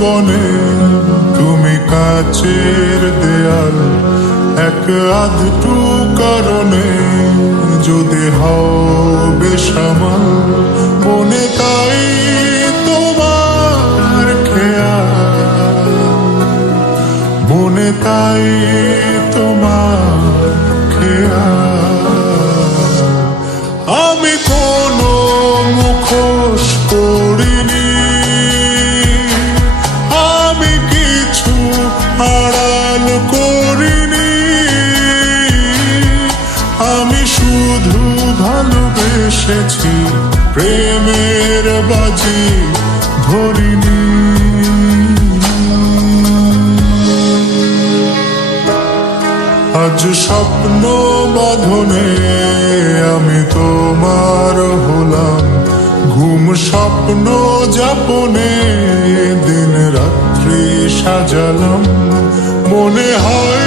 জীবনে তুমি কাচের দেয়াল, এক আধটু কারণে যদি হও বেসামাল, মনে তাই তোমার খেয়াল, মনে তাই তোমার খেয়াল। আমি কোনো মুখোশ করিনি, আমি কিছু আড়াল করিনি, আমি শুধু ভালোবেসেছি, প্রেমের বাজি ধরিনি। আজ স্বপ্ন বাঁধনে আমি তোমার হলাম, ঘুম স্বপ্ন যাপনে দিন রাত্রি সাজালাম, মনে হয়